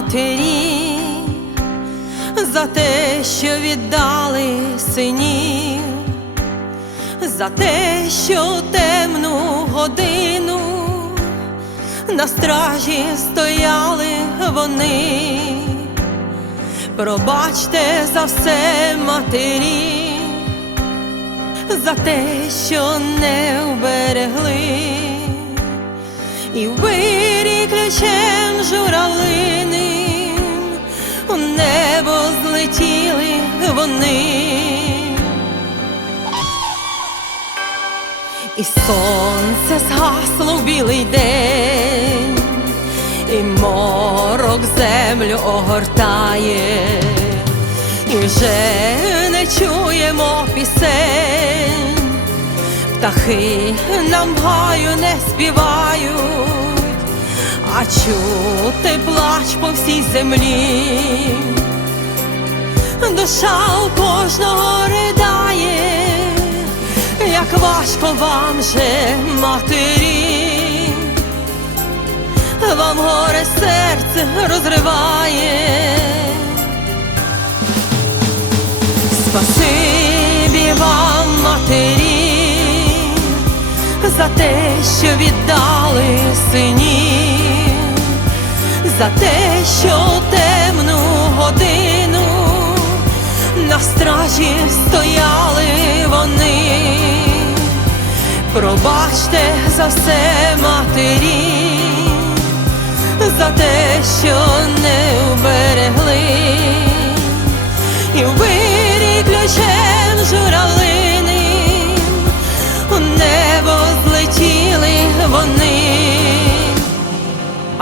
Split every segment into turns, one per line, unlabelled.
матері, за те, що віддали синів, за те, що темну годину на стражі стояли вони. Пробачте за все матері, за те, що не вберегли, і вирі ключем журавлиним у небо злетіли вони. І сонце згасло в білий день, і морок землю огортає, і вже не чуємо пісень, птахи нам гаю не співають, а чути плач по всій землі, душа у кожного ридає як важко вам же, матері, вам горе серце розриває. Спасибі вам, матері, за те, що віддали синів, за те, що темну годину на стражі стояли вони. Пробачте за все матері, за те, що не вберегли,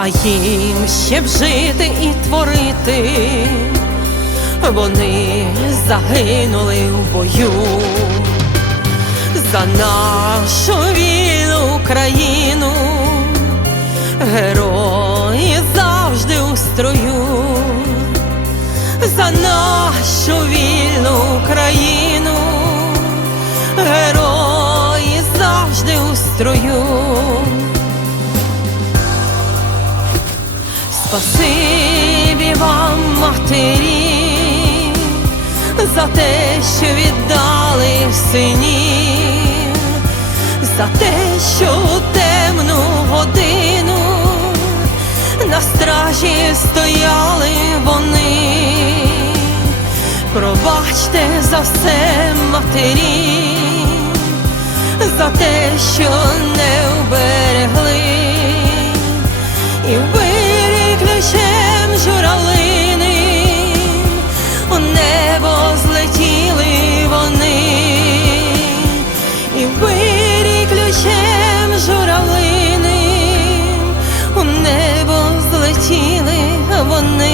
їм ще б жити і творити, вони загинули в бою за нашу вільну країну, герої завжди у строю, за нашу вільну країну, герої завжди у строю. Спасибі вам, матері, за те, що віддали синів, за те, що у темну годину на стражі стояли вони. Пробачте за все матері, за те, що не вони.